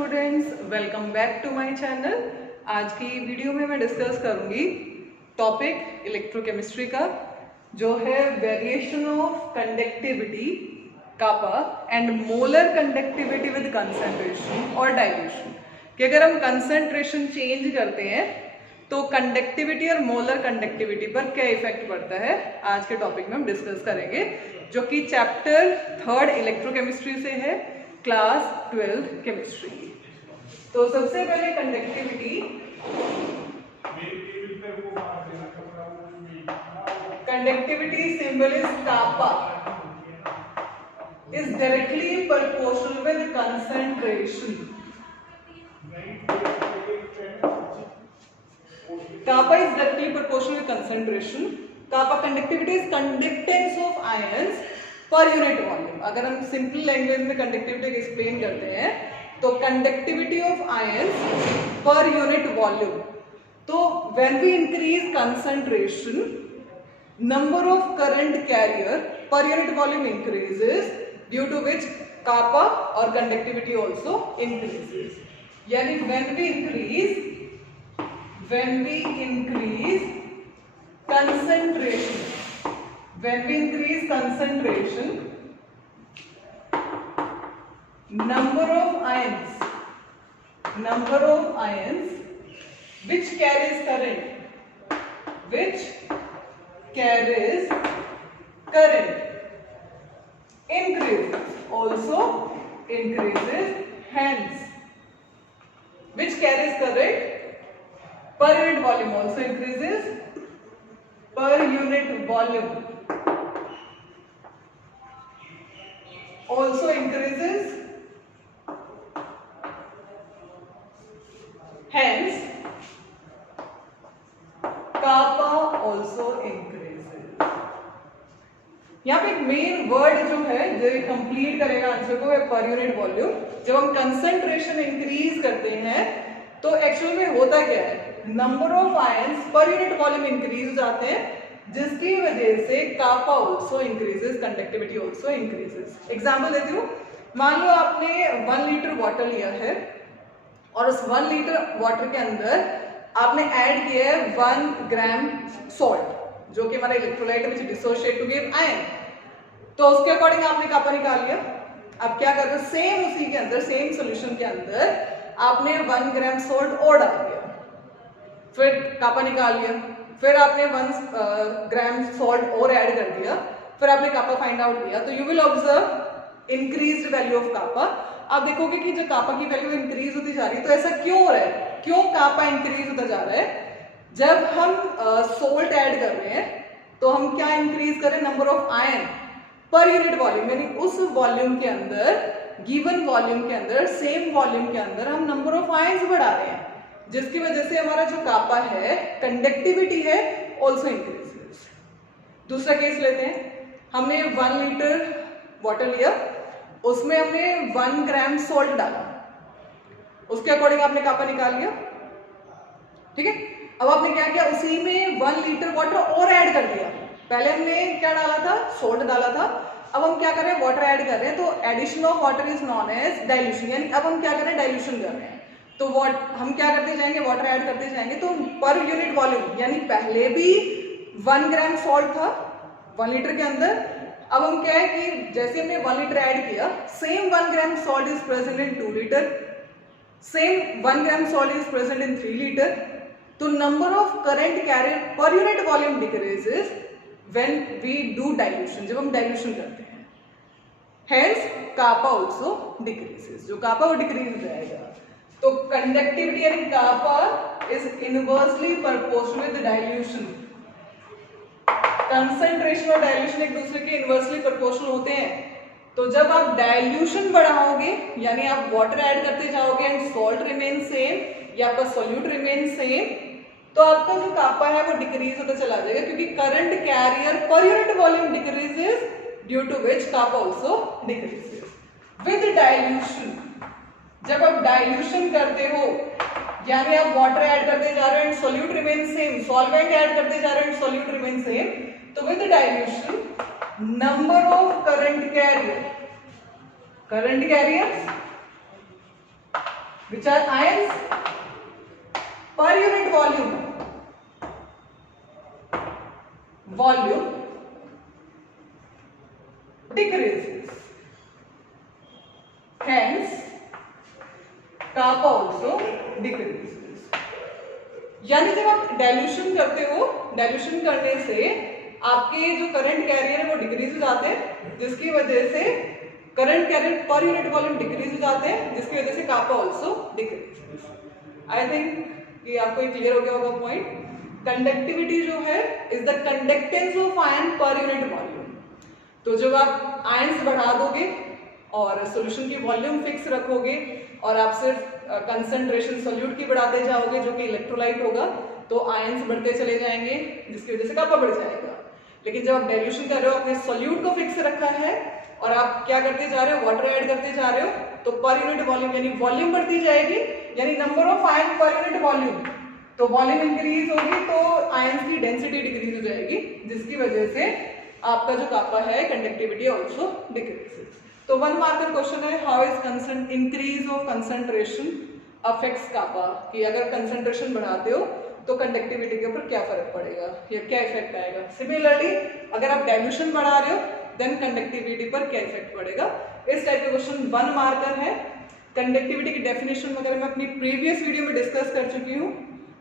Students, welcome back to my channel. आज की video में मैं डिस्कस करूंगी टॉपिक इलेक्ट्रोकेमिस्ट्री का, जो है variation of conductivity kappa and molar conductivity with concentration और डाइल्यूशन। कि अगर हम कंसंट्रेशन चेंज करते हैं तो कंडक्टिविटी और मोलर कंडक्टिविटी पर क्या इफेक्ट पड़ता है, आज के टॉपिक में हम डिस्कस करेंगे, जो कि चैप्टर 3 इलेक्ट्रोकेमिस्ट्री से है, क्लास 12 केमिस्ट्री। तो सबसे पहले conductivity symbol is kappa, is directly proportional with concentration. Kappa is directly proportional with concentration. Kappa conductivity is conductance of ions per unit volume. अगर हम सिंपल लैंग्वेज में कंडक्टिविटी एक्सप्लेन करते हैं तो conductivity of ions per unit volume. तो when we increase concentration, number of current carrier per unit volume increases, due to which kappa और conductivity also increases. यानी when we increase concentration, number of ions which carries current increases, hence which carries current per unit volume also increases, per unit volume also increases, hence kappa also increases। यहाँ पे एक main word जो है जो complete करेगा answer को, है पर यूनिट वॉल्यूम। जब हम कंसंट्रेशन इंक्रीज करते हैं तो एक्चुअल में होता क्या है, number of ions per unit volume increase हो जाते हैं, जिसकी वजह से kappa also increases, conductivity also increases. Example देती हूँ, मान लो आपने 1 लीटर वाटर लिया है और उस 1 लीटर वाटर के अंदर आपने ऐड किया है 1 ग्राम सॉल्ट, जो कि हमारा electrolyte which dissociate to give ion. तो उसके अकॉर्डिंग आपने कापा निकाल लिया। अब क्या कर रहे हो, सेम उसी के अंदर, सेम सोल्यूशन के अंदर आपने 1 ग्राम सॉल्ट और डाल दिया, फिर कापा निकाल लिया। फिर आपने 1 ग्राम सॉल्ट और ऐड कर दिया, फिर आपने कापा फाइंड आउट किया। तो you will observe increased value of kappa. आप देखोगे कि जो कापा की वैल्यू इंक्रीज होती जा रही है। तो ऐसा क्यों हो रहा है, क्यों कापा इंक्रीज होता जा रहा है? जब हम सोल्ट ऐड कर रहे हैं तो हम क्या इंक्रीज करें, नंबर ऑफ आयन पर यूनिट वॉल्यूम, यानी उस वॉल्यूम के अंदर, गिवन वॉल्यूम के अंदर, सेम वॉल्यूम के अंदर हम नंबर ऑफ आयंस बढ़ा रहे हैं, जिसकी वजह से हमारा जो कापा है, कंडक्टिविटी है, ऑल्सो इंक्रीजेस। दूसरा केस लेते हैं, हमने 1 लीटर वाटर लिया, उसमें हमने 1 ग्राम सॉल्ट डाला, उसके अकॉर्डिंग आपने कापा निकाल लिया, ठीक है। अब आपने क्या किया, उसी में 1 लीटर वाटर और ऐड कर दिया। पहले हमने क्या डाला था, सॉल्ट डाला था, अब हम क्या कर रहे हैं, वाटर ऐड कर रहे हैं। तो addition of water is known as dilution, यानी अब हम क्या कर रहे हैं, डाइल्यूशन कर रहे हैं। तो हम क्या करते जाएंगे, वाटर ऐड करते जाएंगे। तो पर यूनिट वॉल्यूम, यानी पहले भी 1 ग्राम सॉल्ट था 1 लीटर के अंदर, अब हम क्या है कि जैसे हमने 1 लीटर ऐड किया, same 1 gram salt is present in 2 litre, same 1 gram salt is present in 3 litre. तो number of current carrier per unit volume decreases when we do dilution, जब हम डाइल्यूशन करते हैं, हेंस कापा ऑल्सो डिक्रीजेस। जो कापा वो decrease हो जाएगा। तो कंडक्टिविटी यानी kappa is inversely proportional with dilution. Concentration और डाइल्यूशन एक दूसरे के इनवर्सली प्रोपोर्शनल होते हैं। तो जब आप डाइल्यूशन बढ़ाओगे, यानी आप वाटर ऐड करते जाओगे एंड सॉल्ट रिमेन सेम, या आपका सोल्यूट रिमेन सेम, तो आपका जो कापा है वो डिक्रीज होता चला जाएगा, क्योंकि current carrier per unit volume decreases, due to which kappa also decreases. With dilution, जब आप डाइल्यूशन करते हो, यानी आप वाटर ऐड करते जा रहे हो and solute remain same, solvent add करते जा रहे हो एंड सोल्यूट रिमेन सेम, तो with dilution number of current carrier which are ions per unit volume decreases, hence kappa also decreases. यानी जब आप डाइल्यूशन करते हो, डाइल्यूशन करने से आपके जो करंट कैरियर है वो डिक्रीज हो जाते हैं, जिसकी वजह से current carrier per unit volume decrease हो जाते हैं, जिसकी वजह से kappa also decrease. I think ये आपको क्लियर हो गया होगा पॉइंट. कंडक्टिविटी जो है is the conductance of ion पर यूनिट वॉल्यूम. तो जब आप आयंस बढ़ा दोगे और सॉल्यूशन की वॉल्यूम फिक्स रखोगे और आप सिर्फ कंसंट्रेशन सॉल्यूट की बढ़ाते जाओगे जो कि इलेक्ट्रोलाइट होगा, तो आयंस बढ़ते चले जाएंगे, जिसकी वजह से कापा बढ़ जाएगा. लेकिन जब आप डाइल्यूशन कर रहे हो, आपने सॉल्यूट को फिक्स रखा है और आप क्या करते जा रहे हो, वाटर ऐड करते जा रहे हो, तो पर यूनिट वॉल्यूम यानी वॉल्यूम बढ़ती जाएगी, यानी नंबर ऑफ आयन पर यूनिट वॉल्यूम. तो वॉल्यूम इंक्रीज होगी तो आयंस की डेंसिटी डिक्रीज हो जाएगी, जिसकी वजह से आपका जो कापा है कंडक्टिविटी ऑल्सो डिक्रीजेस. तो 1 मार्कर क्वेश्चन है, how is increase of concentration affects kappa, कि अगर कंसंट्रेशन बढ़ाते हो तो कंडक्टिविटी के ऊपर क्या फर्क पड़ेगा या क्या इफेक्ट आएगा. सिमिलरली अगर आप डाइल्यूशन बढ़ा रहे हो देन कंडक्टिविटी पर क्या इफेक्ट पड़ेगा. इस टाइप का क्वेश्चन 1 मार्कर है. कंडक्टिविटी की डेफिनेशन वगैरह मैं अपनी प्रीवियस वीडियो में डिस्कस कर चुकी हूँ,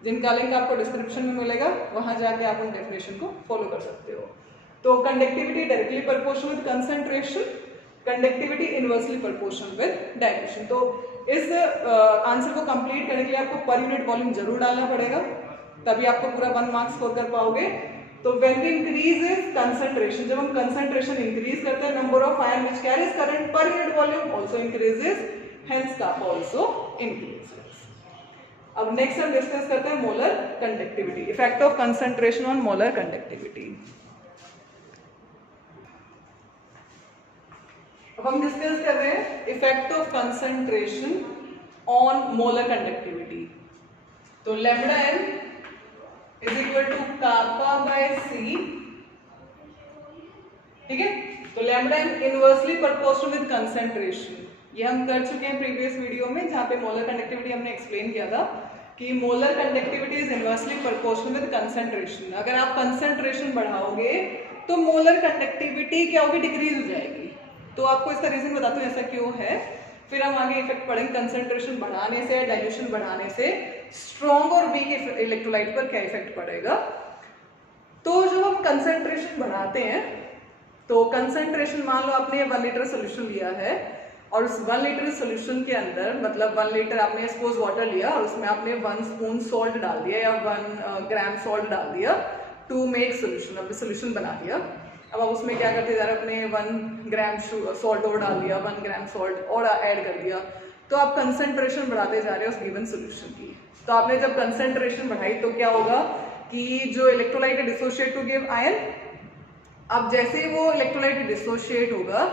जिनका लिंक आपको डिस्क्रिप्शन में मिलेगा, वहां जाके आप उन डेफिनेशन को फॉलो कर सकते हो. तो conductivity directly proportional with concentration, conductivity inversely proportional with dilution. तो इस आंसर को कंप्लीट करने के लिए आपको पर यूनिट वॉल्यूम जरूर डालना पड़ेगा, तभी आपको पूरा 1 मार्क्स स्कोर कर पाओगे. तो when we increase is concentration, जब हम कंसंट्रेशन इंक्रीज करते हैं, number of ion which carries current per unit volume also increases, hence kappa also increases. अब नेक्स्ट हम डिस्कस करते हैं molar conductivity, effect of concentration on molar conductivity. अब हम डिस्कस कर रहे हैं effect of concentration on molar conductivity. तो lambda M is equal to kappa by C. ठीक है, तो lambda m inversely proportional with concentration. ये हम कर चुके हैं प्रीवियस वीडियो में, जहां पे मोलर कंडक्टिविटी हमने एक्सप्लेन किया था कि molar conductivity is inversely proportional with concentration. अगर आप कंसंट्रेशन बढ़ाओगे तो मोलर कंडक्टिविटी क्या होगी, डिक्रीज हो जाएगी. तो आपको इसका रीजन बताता हूँ ऐसा क्यों है, फिर हम आगे इफेक्ट पढ़ेंगे कंसंट्रेशन बढ़ाने से, डाइल्यूशन बढ़ाने से स्ट्रॉन्ग और वीक इलेक्ट्रोलाइट पर क्या इफेक्ट पड़ेगा. तो जब हम कंसंट्रेशन बढ़ाते हैं तो कंसंट्रेशन, मान लो आपने 1 लीटर सोल्यूशन लिया है और उस 1 लीटर सोल्यूशन के अंदर, मतलब 1 लीटर आपने सपोज वाटर लिया और उसमें आपने 1 स्पून सॉल्ट डाल दिया या 1 ग्राम सॉल्ट डाल दिया टू मेक सोल्यूशन. अब सोल्यूशन बना दिया. अब आप उसमें क्या करते जा रहे हो, अपने 1 ग्राम सॉल्ट और डाल दिया, 1 ग्राम सॉल्ट और ऐड कर दिया, तो आप कंसंट्रेशन बढ़ाते जा रहे हो उस गिवन सोल्यूशन की. तो आपने जब कंसंट्रेशन बढ़ाई तो क्या होगा कि जो इलेक्ट्रोलाइट है डिसोशिएट टू गिव आयन. अब जैसे ही वो इलेक्ट्रोलाइट डिसोशिएट होगा,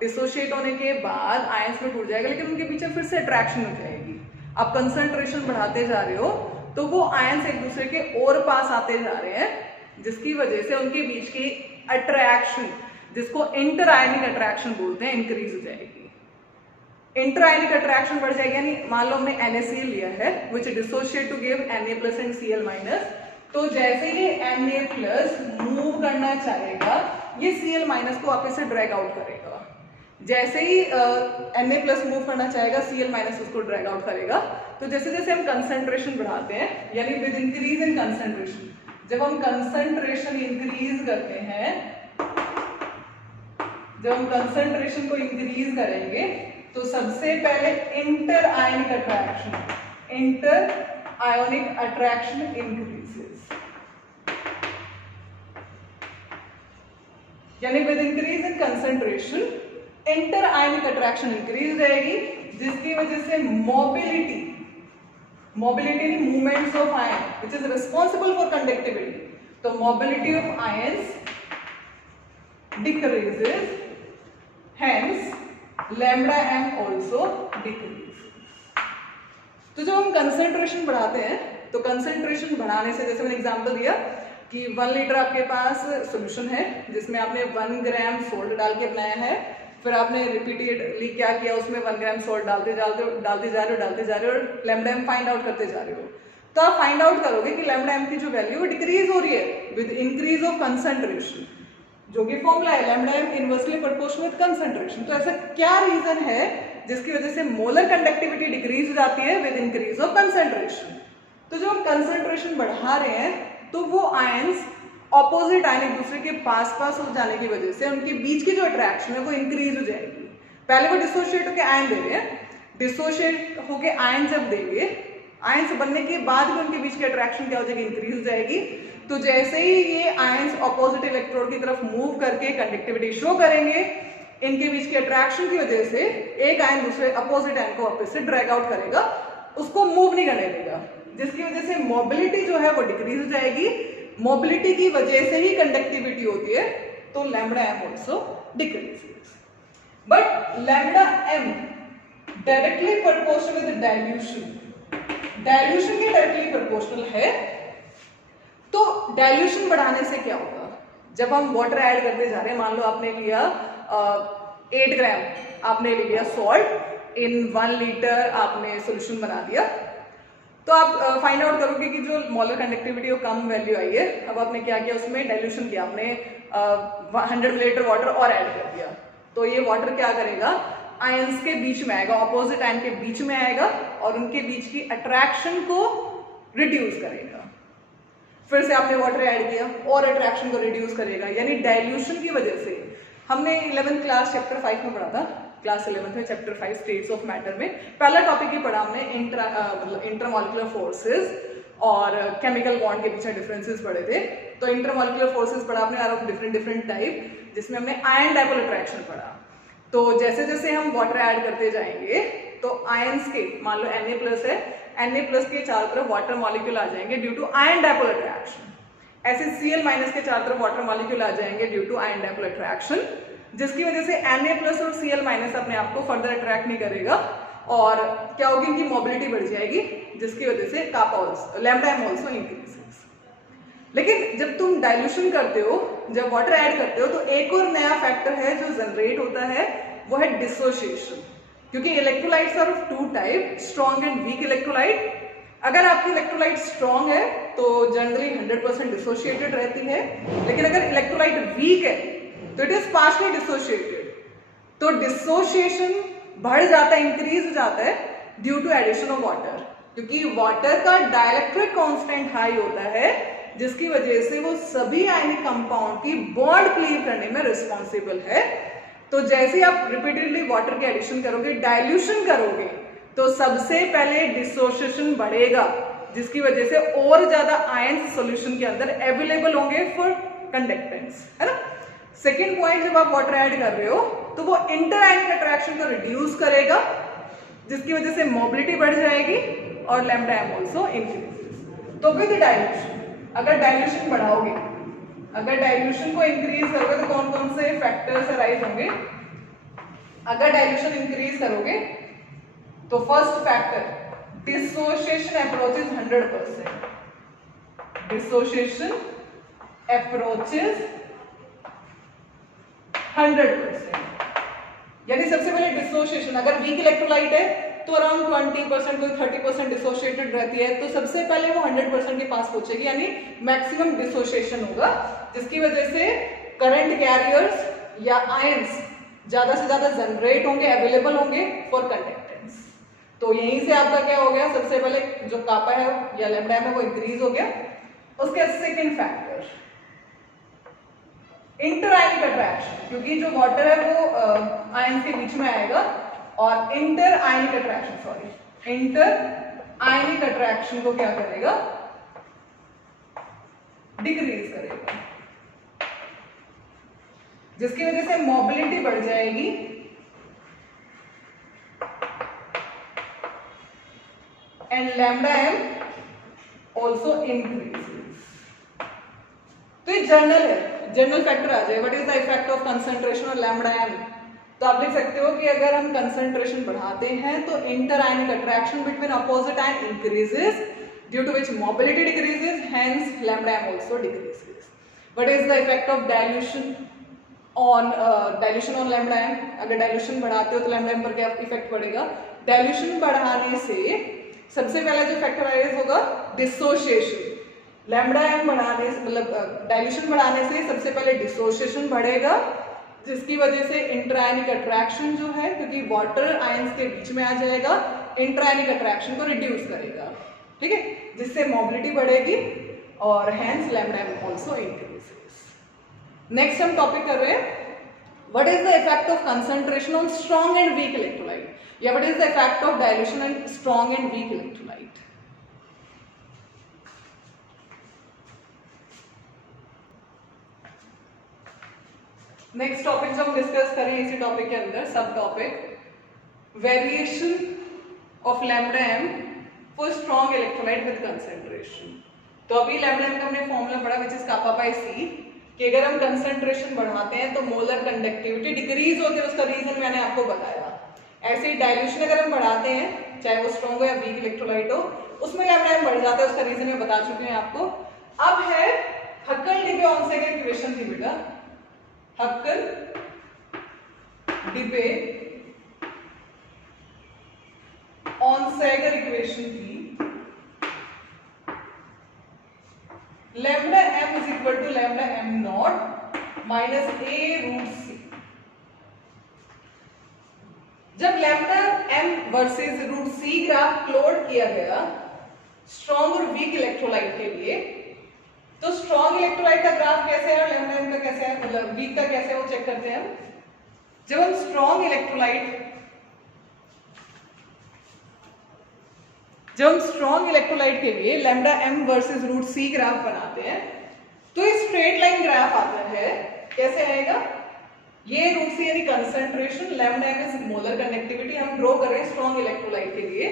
डिसोशिएट होने के बाद आयंस में टूट जाएगा, लेकिन उनके पीछे फिर से अट्रैक्शन हो जाएगी. आप कंसंट्रेशन बढ़ाते जा रहे हो तो वो आयंस एक दूसरे के और पास आते जा रहे हैं, जिसकी वजह से उनके बीच की अट्रैक्शन, जिसको इंटर आयनिक अट्रैक्शन बोलते हैं, इंक्रीज हो जाएगी. इंटर आयनिक अट्रैक्शन बढ़ जाएगी, यानी मान लो हमने NaCl लिया है which dissociate to give Na+ and Cl-, तो जैसे ही Na+ मूव करना चाहेगा, ये Cl- को वापस से ड्रैग आउट करेगा. जैसे ही Na+ मूव करना चाहेगा, Cl- उसको ड्रैग आउट करेगा. तो जैसे जैसे हम कंसंट्रेशन बढ़ाते हैं, यानी विद इंक्रीज इन कंसंट्रेशन, जब हम कंसंट्रेशन इंक्रीज करते हैं, जब हम कंसंट्रेशन को इंक्रीज करेंगे तो सबसे पहले इंटर आयनिक अट्रैक्शन इंक्रीजेस. यानी with increase in concentration inter ionic attraction increase हो जाएगी, जिसकी वजह से मोबिलिटी यानी movements of ion which is responsible for conductivity. तो mobility of ions decreases, hence lambda m also decreases. तो जब हम कंसंट्रेशन बढ़ाते हैं तो कंसंट्रेशन बढ़ाने से, जैसे मैंने एग्जांपल दिया कि 1 लीटर आपके पास सॉल्यूशन है जिसमें आपने 1 ग्राम सोल्ट डाल के बनाया है, फिर आपने रिपीटेडली क्या किया, उसमें 1 ग्राम सॉल्ट डालते जा रहे हो और लैम्डा एम फाइंड आउट करते जा रहे हो, तो आप फाइंड आउट करोगे कि लैम्डा एम की जो वैल्यू वो डिक्रीज हो रही है विद इंक्रीज ऑफ कंसंट्रेशन, जो कि फॉर्मूला है lambda m inversely proportional with concentration. तो ऐसा क्या रीजन है जिसकी वजह से मोलर कंडक्टिविटी डिक्रीज हो जाती है विद इंक्रीज ऑफ कंसंट्रेशन? तो जब हम कंसंट्रेशन बढ़ा रहे हैं तो वो आयंस ऑपोजिट आयन एक दूसरे के पास हो जाने की वजह से उनके बीच की जो अट्रैक्शन है वो इंक्रीज हो जाएगी। पहले वो डिसोशिएट होकर आयन दे रहे हैं, डिसोशिएट होकर आयन जब देंगे, आयंस बनने के बाद भी उनके बीच की अट्रैक्शन क्या हो जाएगी, इंक्रीज हो जाएगी। तो जैसे ही ये आयंस ऑपोजिट इलेक्ट्रोड की तरफ मूव करके कंडक्टिविटी शो करेंगे, इनके बीच की अट्रैक्शन की वजह से एक आयन दूसरे अपोजिट आयन को वापस से ड्रैग आउट करेगा, उसको मूव नहीं करने देगा, जिसकी वजह से मोबिलिटी जो है वो डिक्रीज हो जाएगी। मोबिलिटी की वजह से ही कंडक्टिविटी होती है, तो lambda m also decreases. But lambda m directly proportional with dilution, dilution के डायरेक्टली प्रोपोर्शनल है। तो डाइल्यूशन बढ़ाने से क्या होगा, जब हम वाटर ऐड करते जा रहे हैं, मान लो आपने लिया 8 ग्राम आपने ले लिया सॉल्ट, इन 1 लीटर आपने सोल्यूशन बना दिया, तो आप फाइंड आउट करोगे कि जो मोलर कंडक्टिविटी वो कम वैल्यू आई है। अब आपने क्या किया, उसमें डाइल्यूशन किया, आपने 100 मिलीलीटर वाटर और ऐड कर दिया, तो ये वाटर क्या करेगा, आयंस के बीच में आएगा, ऑपोजिट आयन के बीच में आएगा और उनके बीच की अट्रैक्शन को रिड्यूस करेगा। फिर से आपने वाटर ऐड किया और अट्रैक्शन को रिड्यूस करेगा, यानी डाइल्यूशन की वजह से। हमने 11th क्लास चैप्टर 5 में पढ़ा था, क्लास 11th में चैप्टर 5 स्टेट्स ऑफ मैटर में पहला टॉपिक ही पढ़ा हमने, इंटरमॉलिक्यूलर फोर्सेस और केमिकल बॉन्ड के बीच में डिफरेंसेस पढ़े थे। तो इंटरमॉलिक्यूलर फोर्सेस पढ़ा हमने आर ऑफ डिफरेंट टाइप, जिसमें हमने आयन डाइपोल अट्रैक्शन पढ़ा। तो जैसे जैसे हम वाटर ऐड करते जाएंगे तो आयंस के, मान लो Na+ है, Na+ के चारों तरफ वाटर मॉलिक्यूल आ जाएंगे due to ion dipole attraction. ऐसे Cl- के चारों तरफ वाटर मॉलिक्यूल आ जाएंगे due to ion dipole attraction, जिसकी वजह से Na+ और Cl- अपने आप को फर्दर अट्रैक्ट नहीं करेगा और क्या होगी, इनकी मोबिलिटी बढ़ जाएगी, जिसकी वजह से लैम्डा एम ऑल्सो इंक्रीजेस। लेकिन जब तुम डाइल्यूशन करते हो, जब वाटर ऐड करते हो, तो एक और नया फैक्टर है जो जनरेट होता है, वो है डिसोसिएशन। क्योंकि electrolytes are of 2 type, strong and weak electrolyte. अगर आपकी इलेक्ट्रोलाइट स्ट्रॉन्ग है तो जनरली 100% डिसोशिएटेड रहती है, लेकिन अगर इलेक्ट्रोलाइट वीक है तो इट इज पार्शियली डिसोशिएटेड। तो डिसोशिएशन बढ़ जाता है, इंक्रीज हो जाता है due to addition of water, क्योंकि वाटर का डाइलेक्ट्रिक कांस्टेंट हाई होता है, जिसकी वजह से वो सभी आयनिक कंपाउंड की बॉन्ड क्लीव करने में रिस्पॉन्सिबल है। तो जैसे आप रिपीटेडली वाटर के एडिशन करोगे, डाइल्यूशन करोगे, तो सबसे पहले डिसोसिएशन बढ़ेगा, जिसकी वजह से और ज्यादा आयंस सॉल्यूशन के अंदर अवेलेबल होंगे फॉर कंडक्टेंस, है ना। सेकेंड पॉइंट, जब आप वाटर ऐड कर रहे हो तो वो इंटर आयनिक अट्रैक्शन को रिड्यूस करेगा, जिसकी वजह से मोबिलिटी बढ़ जाएगी और लैम्डा एम ऑल्सो इंक्रीजेस। तो विद डाइल्यूशन, अगर डाइल्यूशन बढ़ाओगे, अगर डाइल्यूशन को इंक्रीज करोगे तो कौन कौन से फैक्टर्स अराइज होंगे। अगर डाइल्यूशन इंक्रीज करोगे तो first factor, dissociation approaches 100%, dissociation approaches 100%। यानी सबसे पहले डिसोसिएशन, अगर वीक इलेक्ट्रोलाइट है तो अराउंड 20% कोई 30% डिसोशिएटेड रहती है, तो सबसे पहले वो 100% के पास पहुंचेगी, यानी मैक्सिमम डिसोसिएशन होगा, जिसकी वजह से करंट कैरियर्स या आयंस ज्यादा से ज्यादा जनरेट होंगे, अवेलेबल होंगे फॉर कंडक्टेंस। तो यहीं से आपका क्या हो गया, सबसे पहले जो कापा है या लैम्डा है वो इंक्रीज हो गया। उसके second factor, inter ionic attraction, क्योंकि जो वाटर है वो आयंस के बीच में आएगा और इंटर आयनिक अट्रैक्शन को क्या करेगा, डिक्रीज करेगा, जिसकी वजह से मोबिलिटी बढ़ जाएगी and lambda m also increases. तो ये जनरल फैक्टर आ जाए। What is the effect of concentration और लैम्डा एम। तो आप लिख सकते हो कि अगर हम कंसंट्रेशन बढ़ाते हैं तो inter ionic attraction between opposite ion increases, due to which mobility decreases, hence lambda m also decreases. What is the effect of dilution. On dilution on lambda m, अगर डाइल्यूशन बढ़ाते हो तो लैम्डा एम पर क्या effect पड़ेगा, dilution बढ़ाने से सबसे पहला जो फैक्टर अराइज होगा डिसोसिएशन, लैम्डा एम बढ़ाने से मतलब डाइल्यूशन बढ़ाने से सबसे पहले डिसोसिएशन बढ़ेगा, जिसकी वजह से इंट्रायनिक अट्रैक्शन जो है, क्योंकि वाटर आयंस के बीच में आ जाएगा, इंट्रायनिक अट्रैक्शन को रिड्यूस करेगा, ठीक है, जिससे मोबिलिटी बढ़ेगी और hence lambda M also increases. Next हम टॉपिक कर रहे हैं what is the effect of concentration on strong and weak electrolyte, या what is the effect of dilution and strong and weak electrolyte. Next topic जो हम discuss करें इसी topic के अंदर sub topic variation of lambda M for strong electrolyte with concentration. तो अभी lambda M का हमने फॉर्मूला पढ़ा विच इज कापा बाय सी, कि अगर हम कंसंट्रेशन बढ़ाते हैं तो मोलर कंडक्टिविटी डिक्रीज होती है, उसका रीजन मैंने आपको बताया। ऐसे ही डाइल्यूशन अगर हम बढ़ाते हैं चाहे वो स्ट्रॉन्ग हो या वीक इलेक्ट्रोलाइट हो, उसमें लैम्डा एम बढ़ जाता है, उसका रीजन मैं बता चुकी हूँ आपको। अब है हक्कल-डिबे-ऑनसेगर इक्वेशन थी बेटा, हक्कल-डिबे-ऑनसेगर इक्वेशन थी, lambda M is equal to lambda am not minus A root C. जब लैम्डा एम वर्सेस रूट सी ग्राफ प्लॉट किया गया स्ट्रॉन्ग और वीक इलेक्ट्रोलाइट के लिए, तो स्ट्रॉन्ग इलेक्ट्रोलाइट का ग्राफ कैसे है और लैम्डा एम का कैसे है, मतलब वीक का कैसे है वो चेक करते हैं हम। जब हम स्ट्रॉन्ग इलेक्ट्रोलाइट के लिए लैम्डा एम वर्सेस रूट सी ग्राफ बनाते हैं तो ये स्ट्रेट लाइन ग्राफ आता है, कैसे आएगा, ये रूट सी यानी concentration, lambda M is molar conductivity, हम ड्रॉ कर रहे हैं स्ट्रॉन्ग इलेक्ट्रोलाइट के लिए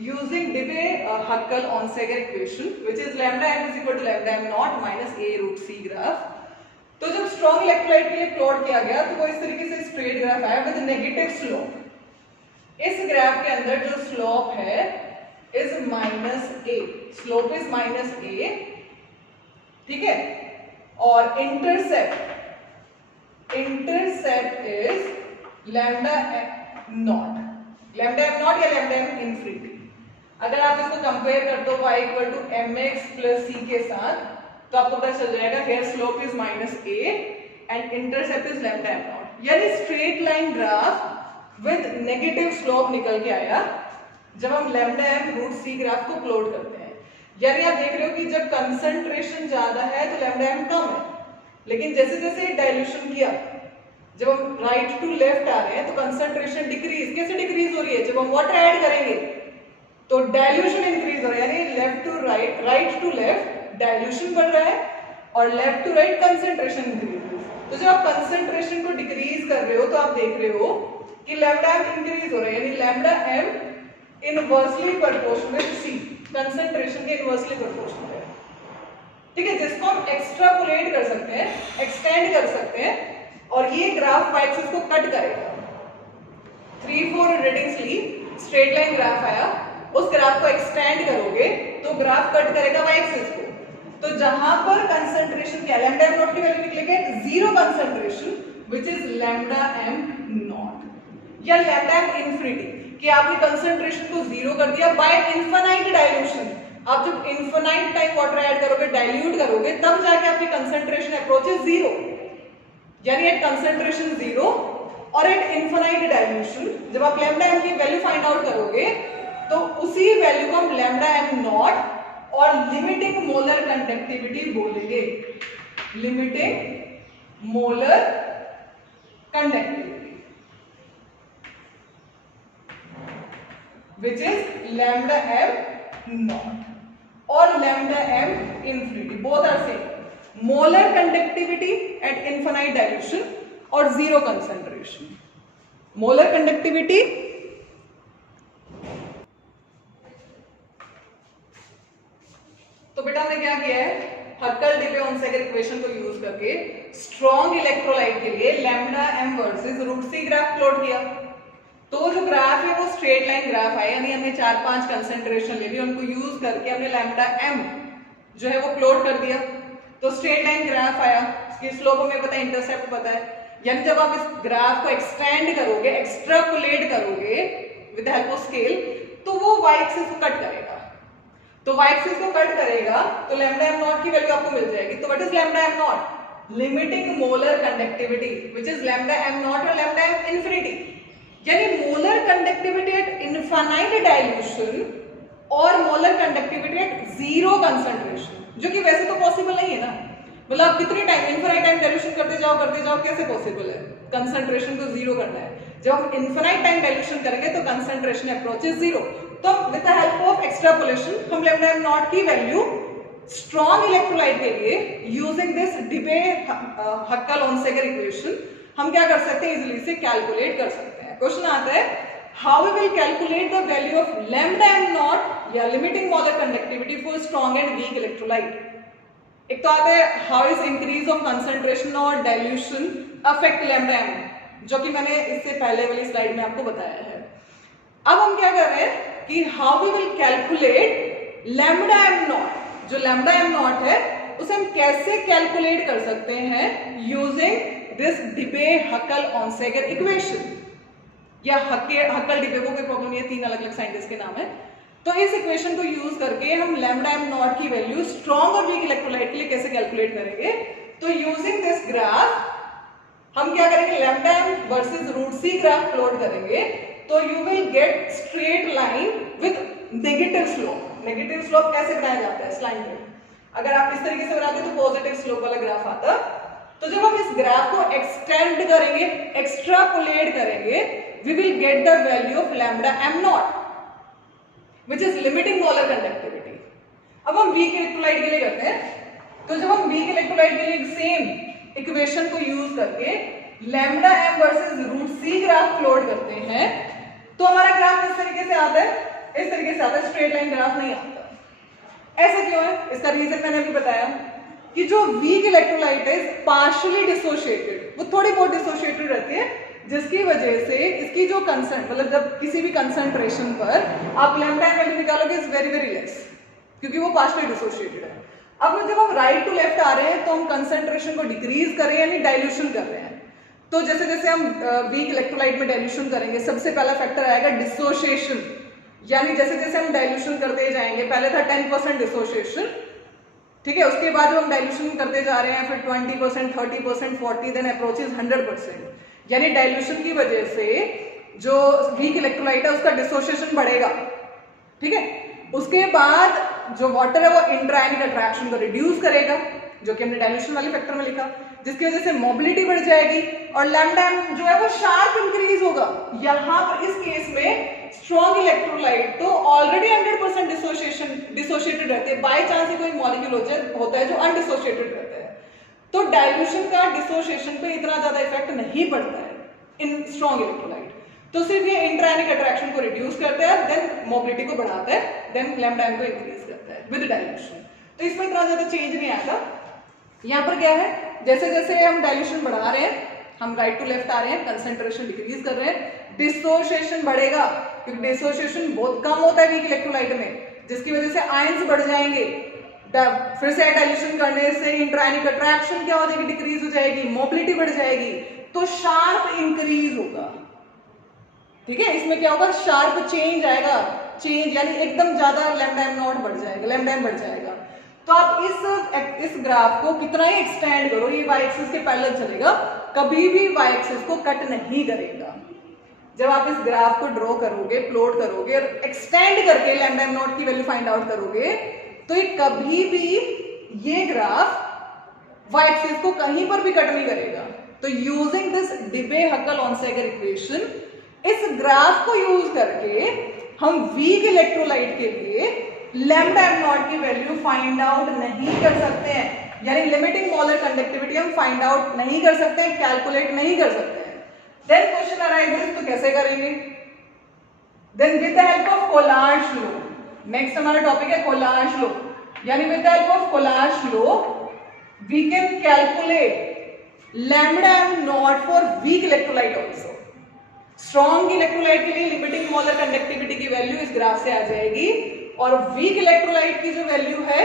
using Debye Huckel Onsager equation which is lambda M is equal to lambda am not minus A root C graph. तो जब स्ट्रॉन्ग इलेक्ट्रोलाइट के लिए प्लॉट किया गया तो वो इस तरीके से स्ट्रेट ग्राफ आया विद नेगेटिव स्लोप। इस ग्राफ के अंदर जो स्लोप है is minus A, slope is minus A, ठीक है, और intercept is lambda M naught, lambda M naught या लैम्डा एम इनफिनिटी। अगर आप इसको कंपेयर करते हो y equal to mx plus c के साथ तो आपको पता चल जाएगा here slope is minus a and intercept is lambda M naught, यानी straight line graph with negative slope निकल के आया जब हम लैम्डा एम रूट सी ग्राफ को प्लॉट करते हैं। यानी आप देख रहे हो कि जब कंसंट्रेशन ज्यादा है तो लैम्डा एम कम है, लेकिन जैसे जैसे डाइल्यूशन किया, जब हम राइट टू लेफ्ट आ रहे हैं तो कंसंट्रेशन डिक्रीज, कैसे डिक्रीज हो रही है, जब हम वाटर ऐड करेंगे तो डाइल्यूशन इंक्रीज हो रहा है, यानी left to right, right to left dilution बढ़ रहा है और left to right concentration increase. तो जब आप कंसंट्रेशन को डिक्रीज कर रहे हो तो आप देख रहे हो कि लैम्डा एम इंक्रीज हो रहा है, यानी lambda m inversely proportional with c, concentration के इनवर्सली प्रोपोर्शनल है, ठीक है, जिसको हम एक्सट्रापोलेट कर सकते हैं, एक्सटेंड कर सकते हैं, और ये ग्राफ y एक्सिस को कट करेगा। 3-4 रीडिंग्स ली, स्ट्रेट लाइन ग्राफ आया, उस ग्राफ को एक्सटेंड करोगे तो ग्राफ कट करेगा y एक्सिस को। तो जहां पर कंसंट्रेशन क्या, लैम्डा एम नॉट की वैल्यू निकलेगी zero concentration which is lambda M naught या लैम्डा एम इनफिनिटी, कि आपने कंसंट्रेशन को जीरो कर दिया बाय इनफिनाइट डाइल्यूशन। आप जब इनफिनाइट टाइम वाटर ऐड करोगे, डाइल्यूट करोगे, तब जाके आपकी कंसंट्रेशन अप्रोचेस जीरो, यानी एट कंसंट्रेशन जीरो और एट इनफिनाइट डाइल्यूशन जब आप लैम्डा एम की वैल्यू फाइंड आउट करोगे तो उसी वैल्यू को हम लैम्डा एम नॉट और लिमिटिंग मोलर कंडक्टिविटी बोलेंगे, limiting molar conductivity which is lambda m naught or lambda m infinity, both are same, molar conductivity at infinite dilution or zero concentration, molar conductivity तो बेटा हमने क्या किया है, हक्कल-डिबे-ऑनसेगर equation को use करके स्ट्रॉन्ग इलेक्ट्रोलाइट के लिए लैम्डा एम वर्सेस रूट सी ग्राफ प्लॉट किया। तो जो ग्राफ है वो स्ट्रेट लाइन ग्राफ है, यानी हमने 4-5 कंसंट्रेशन ले ली, उनको यूज करके हमने लैम्डा एम जो है वो प्लॉट कर दिया, तो स्ट्रेट लाइन ग्राफ आया, इसकी स्लोप हमें पता है, इंटरसेप्ट पता है, यानी जब आप इस ग्राफ को एक्सटेंड करोगे, एक्सट्रापोलेट करोगे with the help of scale, तो वो y एक्सिस को कट करेगा। तो y एक्सिस को कट करेगा तो लैम्डा m नॉट की वैल्यू आपको मिल जाएगी। तो what is lambda m naught? Limiting molar conductivity which is lambda m naught और लैम्डा m इंफिनिटी। यानी molar conductivity at infinite dilution और molar conductivity at zero concentration, जो कि वैसे तो पॉसिबल नहीं है ना। मतलब आप कितने टाइम इनफाइनाइट टाइम डाइल्यूशन करते जाओ, कैसे पॉसिबल है? कंसंट्रेशन को जीरो करना है। जब हम इनफाइनाइट टाइम डाइल्यूशन करेंगे तो कंसंट्रेशन अप्रोचेस जीरो। तो with the help of extrapolation हम लैम्डा m नॉट की वैल्यू स्ट्रॉन्ग इलेक्ट्रोलाइट के लिए यूजिंग दिस डिबे-हक्कल-ओनसेगर इक्वेशन हम क्या कर सकते हैं? इजीली से कैलकुलेट कर सकते हैं। क्वेश्चन आता है how we will calculate the value of lambda m naught या limiting molar conductivity for strong and weak electrolyte. एक तो आता है how is increase of concentration और डाइल्यूशन अफेक्ट लैम्डा m, जो कि मैंने इससे पहले वाली स्लाइड में आपको बताया है। अब हम क्या कर रहे हैं कि how we will calculate lambda m nought. जो लैम्डा m नॉट है उसे हम कैसे कैलकुलेट कर सकते हैं यूजिंग दिस डिबे-हक्कल-ओनसेगर इक्वेशन, या हक्कल-डिबे को कोई प्रॉब्लम नहीं है, तीन अलग अलग साइंटिस्ट के नाम है। तो इस इक्वेशन को यूज करके हम लैम्डा m नॉट की वैल्यू स्ट्रॉन्ग और वीक इलेक्ट्रोलाइट के लिए कैसे कैलकुलेट करेंगे? तो यूजिंग दिस ग्राफ हम क्या करेंगे? Lambda m versus root c graph plot करेंगे, तो you will get straight line with negative slope. Negative slope कैसे बनाया जाता है स्लाइड में? अगर आप इस तरीके से बनाते तो पॉजिटिव स्लोप वाला ग्राफ आता। तो जब हम इस ग्राफ को एक्सटेंड करेंगे, एक्सट्रापोलेट करेंगे, we will get the value of lambda m nought which is limiting molar conductivity। अब हम वीक इलेक्ट्रोलाइट के लिए करते हैं। तो जब हम वीक इलेक्ट्रोलाइट के लिए सेम इक्वेशन को यूज करके lambda m versus root c graph plot करते हैं, तो हमारा ग्राफ इस तरीके से आता है, इस तरीके से आता है, स्ट्रेट लाइन ग्राफ नहीं आता। ऐसा क्यों है? इसका रीजन मैंने अभी बताया कि जो वीक इलेक्ट्रोलाइट है पार्शियली डिसोशिएटेड, वो थोड़ी बहुत डिसोशिएटेड रहती है, जिसकी वजह से इसकी जो मतलब जब किसी भी कंसंट्रेशन पर आप लैम्डा m वैल्यू निकालोगे इज वेरी वेरी लेस, क्योंकि वो पार्शियली डिसोशिएटेड है। अब जब हम राइट टू लेफ्ट आ रहे हैं तो हम कंसंट्रेशन को डिक्रीज कर रहे हैं, यानी डाइल्यूशन कर रहे हैं। तो जैसे जैसे हम वीक इलेक्ट्रोलाइट में डाइल्यूशन करेंगे, सबसे पहला फैक्टर आएगा डिसोशिएशन, यानी जैसे जैसे हम डाइल्यूशन करते जाएंगे, पहले था 10% डिसोशिएशन, ठीक है, उसके बाद जब हम डाइल्यूशन करते जा रहे हैं फिर 20%, 30%, 40, देन अप्रोचेस 100%, यानी डाइल्यूशन की वजह से जो वीक इलेक्ट्रोलाइट है उसका डिसोशिएशन बढ़ेगा, ठीक है। उसके बाद जो वाटर है वो इंट्रायनिक अट्रैक्शन को रिड्यूस करेगा, जो कि हमने डाइल्यूशन वाले फैक्टर में लिखा, जिसकी वजह से मोबिलिटी बढ़ जाएगी और लैम्डा m जो है वो शार्प इंक्रीज होगा। यहाँ पर इस केस में स्ट्रॉन्ग इलेक्ट्रोलाइट तो ऑलरेडी 100% डिसोशिएटेड रहते हैं, बाय चांस ही कोई मॉलिक्यूल होता है जो अनडिसोशिएटेड रहता है, तो डाइल्यूशन का डिसोशिएशन पे इतना ज्यादा इफेक्ट नहीं पड़ता है इन स्ट्रॉन्ग इलेक्ट्रोलाइट। तो सिर्फ ये इंट्रायनिक अट्रैक्शन को रिड्यूस करता है, देन मोबिलिटी को बढ़ाता है, देन लैम्डा m को इंक्रीज करता है विद डाइल्यूशन। तो इसमें इतना ज्यादा चेंज नहीं आएगा। यहाँ पर क्या है, जैसे जैसे हम डाइल्यूशन बढ़ा रहे हैं, हम राइट टू लेफ्ट आ रहे हैं, कंसंट्रेशन डिक्रीज कर रहे हैं, डिसोशिएशन बढ़ेगा, क्योंकि डिसोशिएशन बहुत कम होता है वीक इलेक्ट्रोलाइट में, जिसकी वजह से आयंस बढ़ जाएंगे। फिर से डाइल्यूशन करने से इंट्रायनिक अट्रैक्शन क्या हो जाएगी, डिक्रीज हो जाएगी, मोबिलिटी बढ़ जाएगी, तो शार्प इंक्रीज होगा, ठीक है। इसमें क्या होगा, शार्प चेंज आएगा, चेंज यानी एकदम ज्यादा लैम्डा m नॉट बढ़ जाएगा, लैम्डा m बढ़ जाएगा। तो आप इस ग्राफ को कितना ही एक्सटेंड करो, ये y एक्सिस के पैरेलल चलेगा, कभी भी y एक्सिस को कट नहीं करेगा। जब आप इस ग्राफ को ड्रॉ करोगे, प्लॉट करोगे और एक्सटेंड करके लैम्डा m नॉट की वैल्यू फाइंड आउट करोगे, तो ये कभी भी ये ग्राफ y एक्सिस को कहीं पर भी कट नहीं करेगा। तो यूजिंग दिस डिबे-हक्कल-ओनसेगर इक्वेशन, इस ग्राफ को यूज करके हम वीक इलेक्ट्रोलाइट के लिए लैम्डा m नॉट की वैल्यू फाइंड आउट नहीं कर सकते हैं, यानी लिमिटिंग मोलर कंडक्टिविटी हम फाइंड आउट नहीं कर सकते हैं, कैलकुलेट नहीं कर सकते हैं। देन क्वेश्चन अराइजेस, तो कैसे करेंगे? Then with the help of Kohlrausch law, next हमारा टॉपिक है कोलार्ज लॉ, यानी with the help of Kohlrausch law we can calculate lambda m nought for weak electrolyte also. Strong electrolyte के लिए limiting molar conductivity की value इस graph से आ जाएगी, और वीक इलेक्ट्रोलाइट की जो वैल्यू है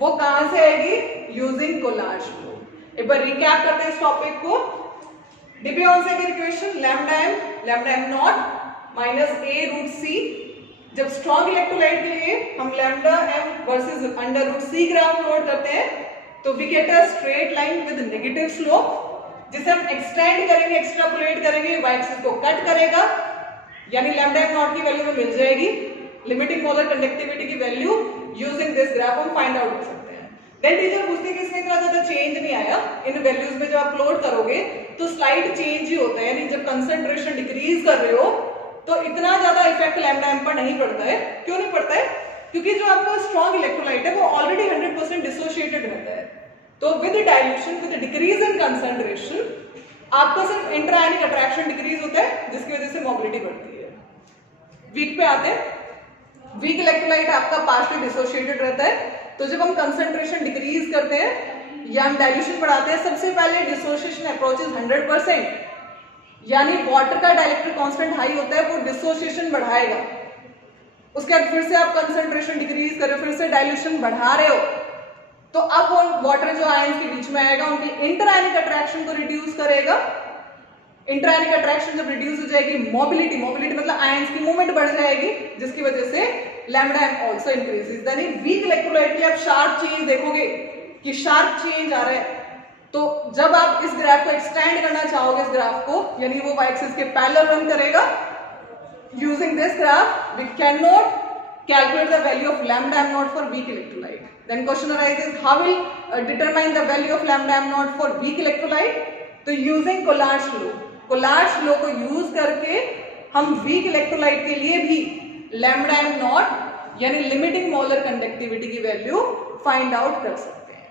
वो कहां से आएगी, यूजिंग कोलार्ज लॉ। एक बार रिकैप करते हैं इस टॉपिक को। DP on second equation lambda am not minus A root C. जब स्ट्रॉन्ग इलेक्ट्रोलाइट के लिए हम lambda M versus under root सी ग्राफ प्लॉट करते हैं तो we get a straight line with negative slope, जिसे हम एक्सटेंड करेंगे, एक्सट्रापोलेट करेंगे, y एक्सिस को कट करेगा, यानी लैम्डा एम नॉट की वैल्यू हमें मिल जाएगी। लिमिटिंग मोलर कंडक्टिविटी की वैल्यू यूजिंग दिस ग्राफ हम फाइंड आउट कर सकते हैं। देन टीचर पूछती है कि इसमें इतना ज्यादा चेंज नहीं आया, इन वैल्यूज में जब आप प्लॉट करोगे तो स्लाइड चेंज ही होता है, यानी जब कंसंट्रेशन डिक्रीज कर रहे हो तो इतना ज्यादा इफेक्ट लैम्डा एम पर नहीं पड़ता है। क्यों नहीं पड़ता है? क्योंकि जो आपका स्ट्रॉन्ग इलेक्ट्रोलाइट है वो ऑलरेडी 100% डिसोशिएटेड रहता है। तो with dilution, with decrease in concentration, आपका सिर्फ इंट्राआयनिक अट्रैक्शन डिक्रीज होता है, जिसकी वजह से मोबिलिटी बढ़ती है। वीक पे आते हैं। वीक इलेक्ट्रोलाइट आपका पार्शियली डिसोशिएटेड रहता है, तो जब हम कंसंट्रेशन डिक्रीज करते हैं या हम डाइल्यूशन बढ़ाते हैं, सबसे पहले डिसोशिएशन अप्रोचेस 100%, यानी वाटर का डाइलेक्ट्रिक कांस्टेंट हाई होता है, वो डिसोशिएशन बढ़ाएगा। उसके बाद फिर से आप कंसंट्रेशन डिक्रीज कर रहे हो, फिर से डाइल्यूशन बढ़ा रहे हो, तो अब वो वाटर जो आयंस के बीच में आएगा उनकी इंटरआयनिक अट्रैक्शन को रिड्यूस करेगा। इंटरआयनिक अट्रैक्शन जब रिड्यूस हो जाएगी, मोबिलिटी मतलब आयंस की मूवमेंट बढ़ जाएगी, जिसकी वजह से लैम्डा एम आल्सो इंक्रीजेस। यानी वीक इलेक्ट्रोलाइट के आप शार्प चेंज देखोगे कि शार्प चेंज आ रहा है, तो जब आप इस ग्राफ को एक्सटेंड करना चाहोगे, इस ग्राफ को, यानी वो y एक्सिस के पैरेलल रन करेगा, using this graph we can not calculate the value of lambda m naught for weak electrolyte. Then question arises, how will determine the value of lambda m naught for weak electrolyte? तो using Collard's law, Collard's law को use करके हम weak electrolyte के लिए भी lambda m naught यानी limiting molar conductivity की value find out कर सकते हैं।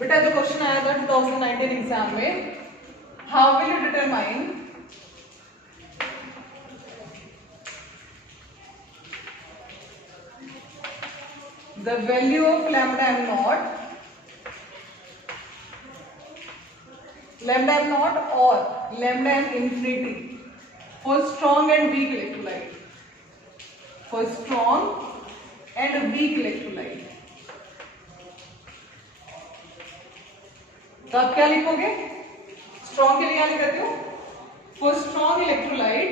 बेटा जो क्वेश्चन आया था 2019 एग्जाम में, how will you determine the value of lambda m naught or lambda m infinity for strong and weak electrolyte? For strong and weak electrolyte, तो आप क्या लिखोगे? स्ट्रॉन्ग के लिए क्या लिख देते हो? For strong electrolyte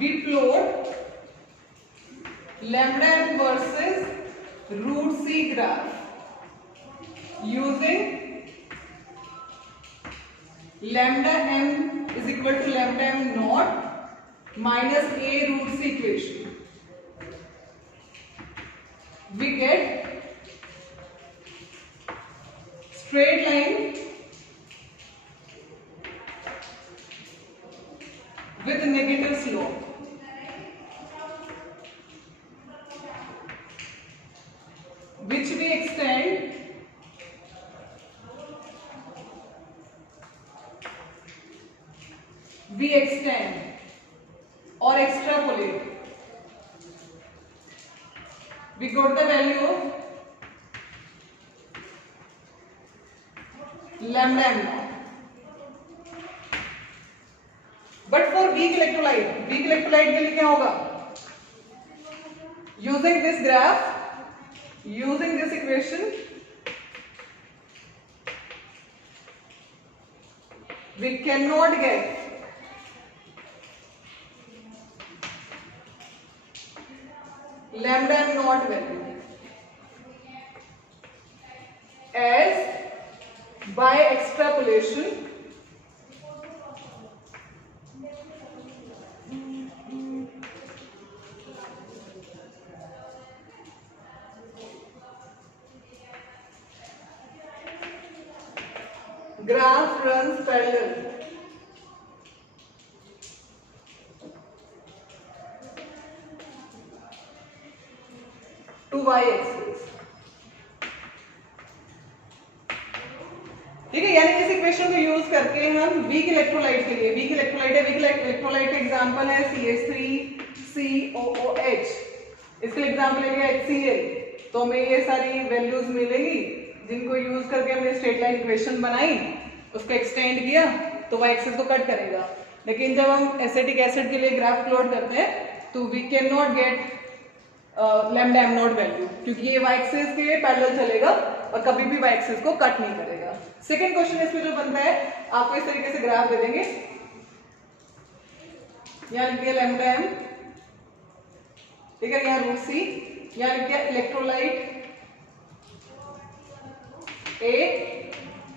we plot lambda M versus root C graph using lambda M is equal to lambda am not minus A root c equation. We get straight line with negative slope, which we extend or extrapolate. We got the value of lambda m naught. But for weak electrolyte के लिए क्या होगा? Using this graph, using this equation, we cannot get lambda m naught value, as by extrapolation graph runs parallel to y axis। ठीक है, यानी इस equation को use करके हम वीक इलेक्ट्रोलाइट के लिए, वीक इलेक्ट्रोलाइट का एग्जांपल है CH3COOH, इसके लिए एग्जांपल लेंगे HCl, तो हमें ये सारी वैल्यूज मिलेगी जिनको यूज करके हमने स्ट्रेट लाइन इक्वेशन बनाई, उसको एक्सटेंड किया तो y एक्सिस को कट करेगा। लेकिन जब हम एसिटिक एसिड के लिए ग्राफ प्लॉट करते हैं तो we can not get lambda M nought value, क्योंकि ये वाई एक्सिस के पैरेलल चलेगा और कभी भी वाई एक्सिस को कट नहीं करेगा। सेकेंड क्वेश्चन इसमें जो बनता है, आपको इस तरीके से ग्राफ दे देंगे, यहाँ लिख दिया लैम्डा एम, ठीक है, यहाँ रूट सी, यहाँ लिख दिया electrolyte A,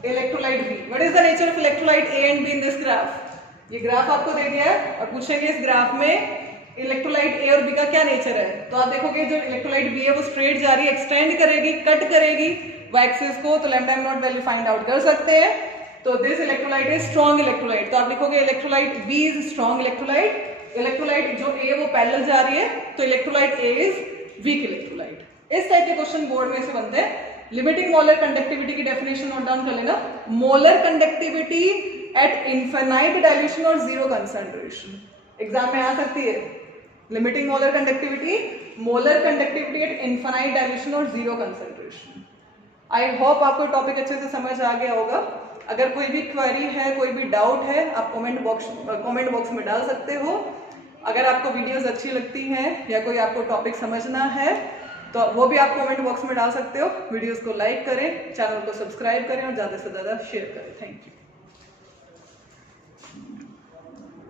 electrolyte B. What is the nature of electrolyte A and B in this graph? ये ग्राफ आपको दे दिया है और पूछेंगे इस ग्राफ में इलेक्ट्रोलाइट ए और बी का क्या नेचर है। तो आप देखोगे जो इलेक्ट्रोलाइट बी है वो स्ट्रेट जा रही है, एक्सटेंड करेगी, कट करेगी वाई एक्सिस को, तो lambda M nought value find out कर सकते हैं। तो this electrolyte is strong electrolyte, तो आप लिखोगे electrolyte B is strong electrolyte, electrolyte जो ए वो पैरेलल जा रही है, तो electrolyte A is weak electrolyte. इस टाइप के क्वेश्चन बोर्ड में से बनते हैं। लिमिटिंग मोलर कंडक्टिविटी की डेफिनेशन नोट डाउन कर लेना, molar conductivity at infinite dilution और जीरो कंसंट्रेशन, एग्जाम में आ सकती है। Limiting molar conductivity at infinite dilution और जीरो कंसंट्रेशन। आई होप आपको टॉपिक अच्छे से समझ आ गया होगा। अगर कोई भी क्वेरी है, कोई भी डाउट है, आप कमेंट बॉक्स में डाल सकते हो। अगर आपको वीडियोस अच्छी लगती हैं या कोई आपको टॉपिक समझना है तो वो भी आप कमेंट बॉक्स में डाल सकते हो। वीडियोस को लाइक करें, चैनल को सब्सक्राइब करें और ज़्यादा से ज़्यादा शेयर करें। Thank you.